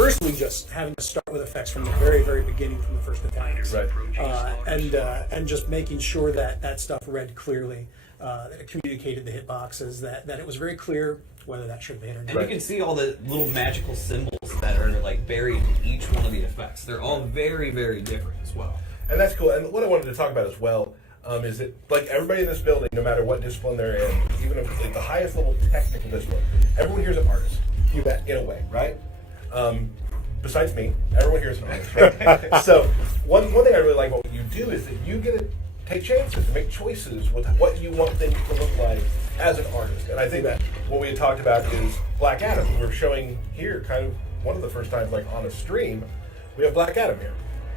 firstly just having to start with effects from the very, very beginning, from the first attacks, Right. and just making sure that that stuff read clearly, that it communicated the hitboxes, that it was very clear whether that should have hit or not. And you can see all the little magical symbols that are like buried in each one of the effects. They're all very, very different as well. And that's cool. And what I wanted to talk about as well is that, like, everybody in this building, no matter what discipline they're in, even if it's like the highest level technical discipline, everyone here's an artist. You bet. In a way, right? Besides me, everyone here is an artist, right? So one thing I really like about what you do is that you get to take chances, to make choices with what you want things to look like as an artist. And I think that what we had talked about is Black Adam. We're showing here kind of one of the first times, like, on a stream, we have Black Adam here.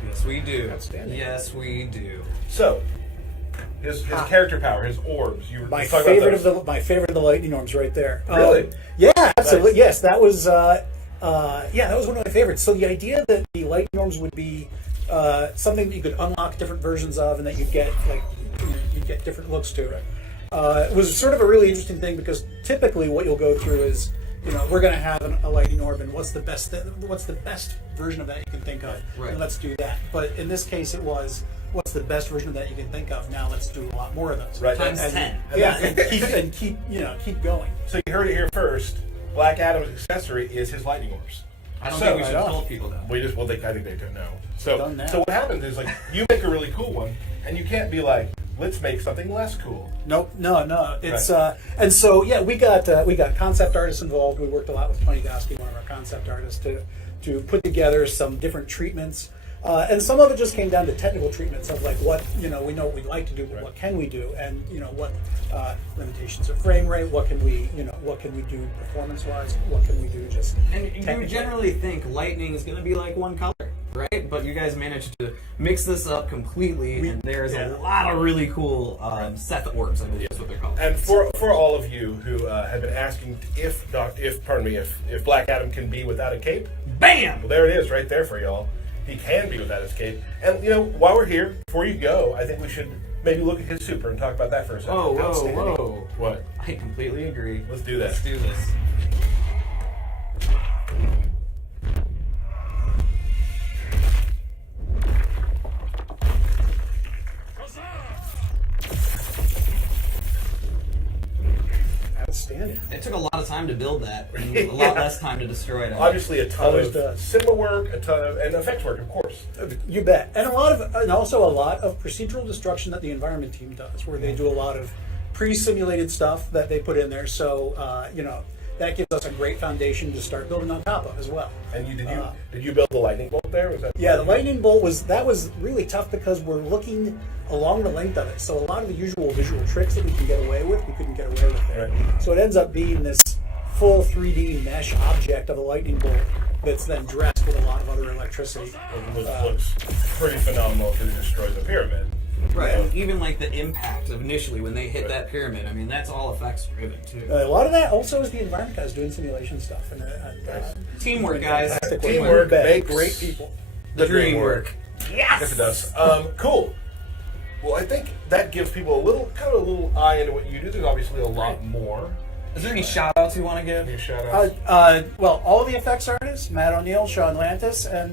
Yes, we do. Outstanding. Yes, we do. So, his character power, his orbs. You were My talking favorite about my favorite of the lightning orbs, right there. Really? Yeah, absolutely. Nice. Yes, that was that was one of my favorites. So the idea that the lightning orbs would be something that you could unlock different versions of, and that you'd get you'd get different looks to it. It was sort of a really interesting thing, because typically what you'll go through is, we're going to have a lightning orb, and what's the best version of that you can think of, Right. and let's do that. But in this case, it was, what's the best version of that you can think of? Now let's do a lot more of those. Right. Times And- 10. Yeah, and keep going. So you heard it here first. Black Adam's accessory is his lightning orbs. I don't So- think we should Right have on. told people that. I think they don't know. So Done now. what happens is, like, you make a really cool one, and you can't be like, let's make something less cool. Nope, no. It's Right. and so yeah, we got concept artists involved. We worked a lot with Tony Gosky, one of our concept artists, to put together some different treatments. And some of it just came down to technical treatments of, like, what, we know what we'd like to do, but Right. what can we do, and what limitations of frame rate, what can we do performance wise, what can we do just And you technically. generally think lightning is going to be like one color, right? But you guys managed to mix this up completely, and there's yeah. a lot of really cool Seth orbs, I believe is what they're called. And for all of you who have been asking if Black Adam can be without a cape, Bam! well, there it is, right there for y'all. He can be without his cape. And while we're here, before you go, I think we should maybe look at his super and talk about that for a second. Whoa, whoa, Outstanding. whoa. What? I completely agree. Let's do that. Let's do this. Outstanding. It took a lot of time to build that, and a lot less time to destroy it. Obviously, a ton Always of does. cinema work, and effects work, of course. You bet, and also a lot of procedural destruction that the environment team does, where they do a lot of pre-simulated stuff that they put in there. So that gives us a great foundation to start building on top of as well. And did you build the lightning bolt there? Was that? Yeah, the lightning bolt was really tough, because we're looking along the length of it. So a lot of the usual visual tricks that we can get away with, we couldn't get away with there. Right. So it ends up being this full 3D mesh object of a lightning bolt that's then dressed with a lot of other electricity. Which looks pretty phenomenal because it destroys the pyramid. Right, and even like the impact of initially when they hit that pyramid, I mean, that's all effects driven too. A lot of that also is the environment guys doing simulation stuff. And Teamwork, guys. fantastic work. Teamwork You bet. makes Great people. The dream work. Yes! Yes, it does. Cool. Well, I think that gives people a little eye into what you do. There's obviously a lot more. Is there any shout outs you want to give? Any shout outs? Well, all of the effects artists, Matt O'Neill, Sean Lantis, and